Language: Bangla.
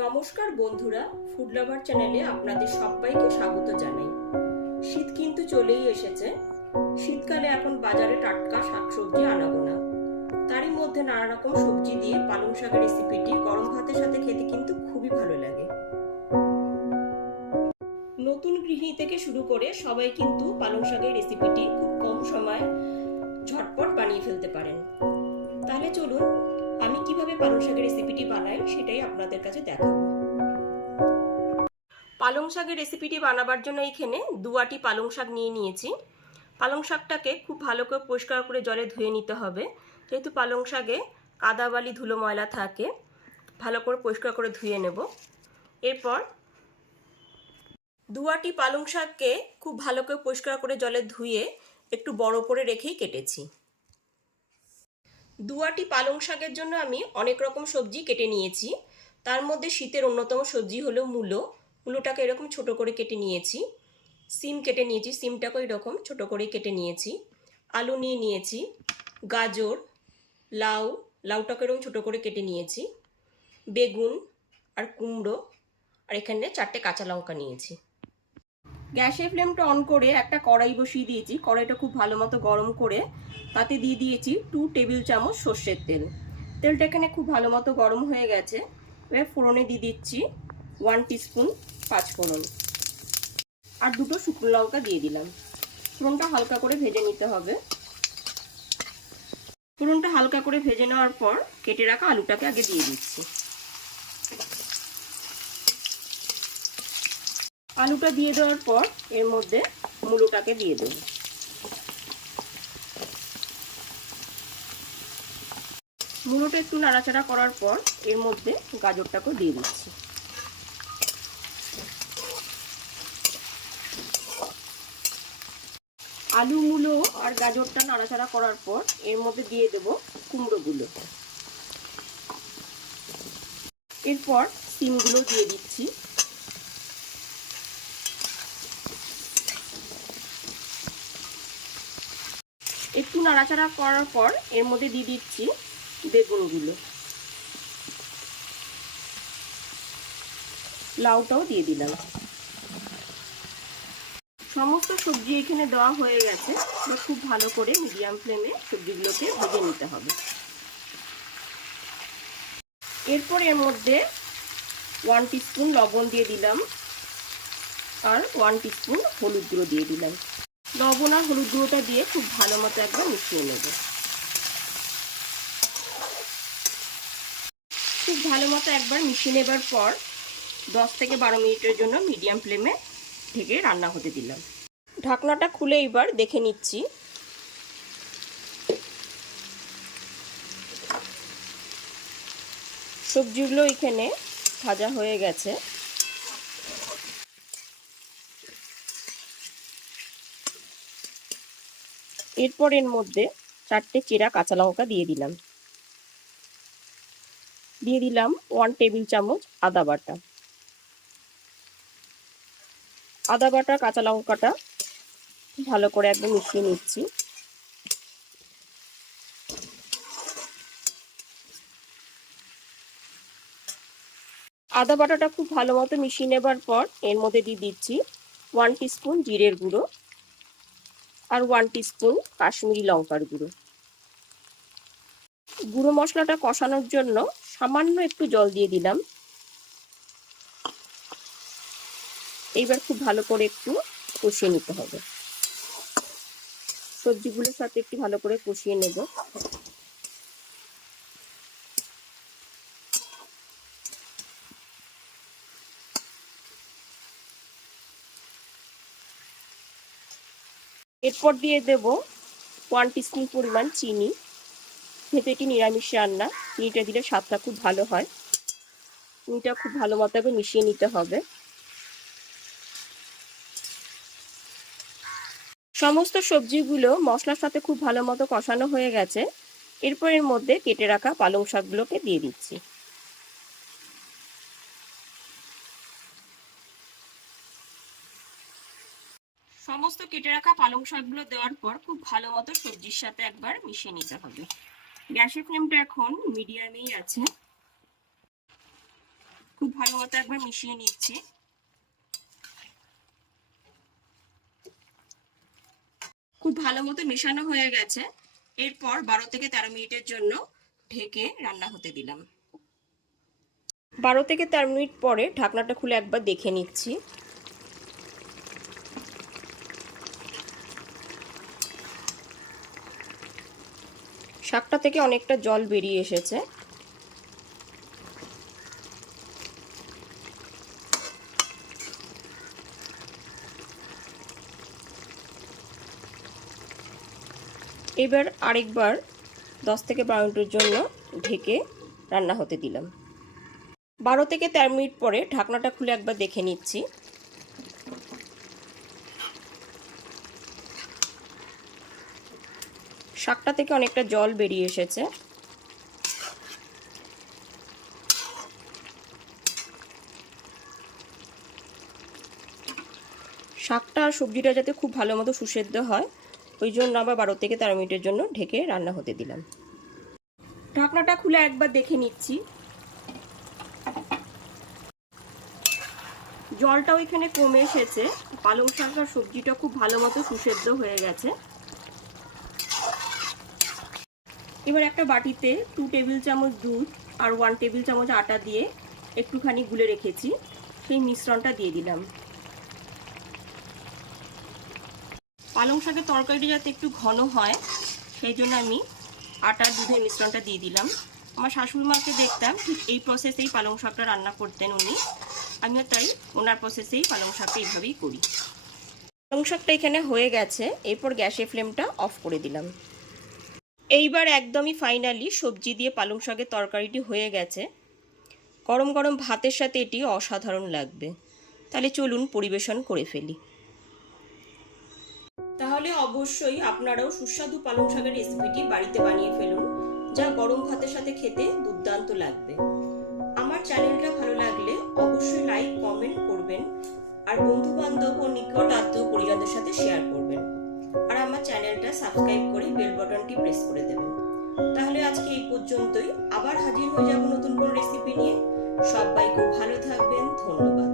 নমস্কার বন্ধুরা ফুড লাভার চ্যানেলে আপনাদের সবাইকে স্বাগত জানাই। শীত কিন্তু চলেই এসেছে। শীতকালে এখন বাজারে টাটকা শাকসবজি আনাবো না। তারই মধ্যে নানা রকম সবজি দিয়ে পালং শাকের রেসিপিটি গরম ভাতের সাথে খেতে কিন্তু খুবই ভালো লাগে। নতুন গৃহিণী থেকে শুরু করে সবাই কিন্তু পালং শাকের রেসিপিটি খুব কম সময় ঝটপট বানিয়ে ফেলতে পারেন। তাহলে চলুন আমি কীভাবে পালং শাকের রেসিপিটি বানাই সেটাই আপনাদের কাছে দেখাবো। পালং শাকের রেসিপিটি বানাবার জন্য এখানে দুয়াটি পালং শাক নিয়ে নিয়েছি। পালং শাকটাকে খুব ভালো করে পরিষ্কার করে জলে ধুয়ে নিতে হবে। যেহেতু পালং শাকে কাদাবালি ধুলো ময়লা থাকে, ভালো করে পরিষ্কার করে ধুয়ে নেব। এরপর দুয়াটি পালং শাককে খুব ভালো করে পরিষ্কার করে জলে ধুয়ে একটু বড় করে রেখেই কেটেছি। দুয়াটি পালং শাকের জন্য আমি অনেক রকম সবজি কেটে নিয়েছি। তার মধ্যে শীতের অন্যতম সবজি হলো মূলো। মূলোটাকে এরকম ছোট করে কেটে নিয়েছি। সিম কেটে নিয়েছি, সিমটাকে এরকম ছোট করে কেটে নিয়েছি। আলু নিয়ে নিয়েছি, গাজর, লাউ, লাউটাকে এরকম ছোট করে কেটে নিয়েছি। বেগুন আর কুমড়ো, আর এখানে চারটে কাঁচা লঙ্কা নিয়েছি। গ্যাসের ফ্লেমটা অন করে একটা কড়াই বসিয়ে দিয়েছি। কড়াইটা খুব ভালো মতো গরম করে তাতে দিয়ে দিয়েছি টু টেবিল চামচ সর্ষের তেল। তেলটা এখানে খুব ভালো মতো গরম হয়ে গেছে। এবার ফোড়নে দিয়ে দিচ্ছি ওয়ান টিস্পুন পাঁচ ফোড়ন। আর দুটো শুকনো লঙ্কা দিয়ে দিলাম। ফোড়নটা হালকা করে ভেজে নিতে হবে। ফোড়নটা হালকা করে ভেজে নেওয়ার পর কেটে রাখা আলুটাকে আগে দিয়ে দিচ্ছি। আলুটা দিয়ে দেওয়ার পর এর মধ্যে মূলোটাকে দিয়ে দেবো। মূলোটা একটু নাড়াচাড়া করার পর এর মধ্যে গাজরটাকেও দিয়ে দিচ্ছি। আলু, মূলো আর গাজরটা নাড়াচাড়া করার পর এর মধ্যে দিয়ে দেব কুমড়োগুলো। এরপর সিমগুলো দিয়ে দিচ্ছি। একটু নাড়াচাড়া করার পর এর মধ্যে দিয়ে দিচ্ছি বেগুনগুলো। লাউটাও দিয়ে দিলাম। সমস্ত সবজি এখানে দেওয়া হয়ে গেছে। খুব ভালো করে মিডিয়াম ফ্লেমে সবজিগুলোকে ভেজে নিতে হবে। এরপর এর মধ্যে ওয়ান টিস্পুন লবণ দিয়ে দিলাম। আর ওয়ান টিস্পুন হলুদ গুঁড়ো দিয়ে দিলাম। লবণ আর হলুদ গুঁড়োটা দিয়ে খুব ভালো মতো একবার মিশিয়ে নেব। খুব ভালো মতো একবার মিশিয়ে নেবার পর দশ থেকে বারো মিনিটের জন্য মিডিয়াম ফ্লেমে ঢেকে রান্না হতে দিলাম। ঢাকনাটা খুলে এবার দেখে নিচ্ছি। সবজিগুলো এখানে ভাজা হয়ে গেছে। এরপর এর মধ্যে চারটে চেরা কাঁচা লঙ্কা দিয়ে দিলাম। দিয়ে দিলাম ওয়ান টেবিল চামচ আদা বাটা। আদা বাটা, কাঁচা লঙ্কাটা ভালো করে একদম মিশিয়ে নিচ্ছি। আদা বাটাটা খুব ভালো মতো মিশিয়ে নেবার পর এর মধ্যে দিয়ে দিচ্ছি ওয়ান টিস্পুন জিরের গুঁড়ো। আর ওয়ান টিস্পুন কাশ্মীরি লঙ্কার গুঁড়ো। গুঁড়ো মশলাটা কষানোর জন্য সামান্য একটু জল দিয়ে দিলাম। এইবার খুব ভালো করে একটু কষিয়ে নিতে হবে। সবজিগুলোর সাথে একটু ভালো করে কষিয়ে নেব। এরপর দিয়ে দেব ওয়ান টিস্পুন পরিমাণ চিনি। যেহেতু এটি নিরামিষ রান্না। চিনিটা দিলে স্বাদটা খুব ভালো হয়। চিনিটা খুব ভালো মতো মিশিয়ে নিতে হবে। সমস্ত সবজিগুলো মশলার সাথে খুব ভালো মতো কষানো হয়ে গেছে। এরপর এর মধ্যে কেটে রাখা পালং শাকগুলোকে দিয়ে দিচ্ছি সমস্ত কেটে রাখা পালং শাকগুলো দেওয়ার পর খুব ভালো মতো সবজির সাথে একবার মিশিয়ে নিতে হবে। গ্যাসের ফ্লেমটা এখন মিডিয়ামেই আছে। খুব ভালো মতো একবার মিশিয়ে নিচ্ছি। খুব ভালো মতো মেশানো হয়ে গেছে। এরপর বারো থেকে তেরো মিনিটের জন্য ঢেকে রান্না হতে দিলাম। বারো থেকে তেরো মিনিট পরে ঢাকনাটা খুলে একবার দেখে নিচ্ছি। শাকটা থেকে অনেকটা জল বেরিয়ে এসেছে। এবার আরেকবার দশ থেকে বারো মিনিটের জন্য ঢেকে রান্না হতে দিলাম। বারো থেকে তেরো মিনিট পরে ঢাকনাটা খুলে একবার দেখে নিচ্ছি। শাকটা থেকে অনেকটা জল বেরিয়ে এসেছে। শাকটা আর সবজিটা যাতে খুব ভালো মতো সুসেদ্ধ হয়, ওই জন্য আবার বারো থেকে তেরো মিনিটের জন্য ঢেকে রান্না হতে দিলাম। ঢাকনাটা খুলে একবার দেখে নিচ্ছি। জলটাও এখানে কমে এসেছে। পালং শাক আর সবজিটা খুব ভালো মতো সুসেদ্ধ হয়ে গেছে। এবার একটা বাটিতে টু টেবিল চামচ দুধ আর ওয়ান টেবিল চামচ আটা দিয়ে একটুখানি গুলে রেখেছি। সেই মিশ্রণটা দিয়ে দিলাম। পালং শাকের তরকারিটা যাতে একটু ঘন হয়, সেই জন্য আমি আটার দুধের মিশ্রণটা দিয়ে দিলাম। আমার শাশুড়ি মাকে দেখতাম, ঠিক এই প্রসেসেই পালং শাকটা রান্না করতেন উনি। আমিও তাই ওনার প্রসেসেই পালং শাকটা এইভাবেই করি। পালং শাকটা এখানে হয়ে গেছে, এরপর গ্যাসের ফ্লেমটা অফ করে দিলাম। এইবার একদমই ফাইনালি সবজি দিয়ে পালং শাকের তরকারিটি হয়ে গেছে। গরম গরম ভাতের সাথে এটি অসাধারণ লাগবে। তাহলে চলুন পরিবেশন করে ফেলি। তাহলে অবশ্যই আপনারাও সুস্বাদু পালং শাকের রেসিপিটি বাড়িতে বানিয়ে ফেলুন, যা গরম ভাতের সাথে খেতে দুর্দান্ত লাগবে। আমার চ্যানেলটা ভালো লাগলে অবশ্যই লাইক কমেন্ট করবেন, আর বন্ধু বান্ধব ও নিকট আত্মীয় পরিজনদের সাথে শেয়ার করবেন। চ্যানেলটা সাবস্ক্রাইব করে বেল বাটনটি প্রেস করে দেবেন। তাহলে আজকে এই পর্যন্তই। আবার হাজির হয়ে যাব নতুন কোনো রেসিপি নিয়ে। সবাই খুব ভালো থাকবেন। ধন্যবাদ।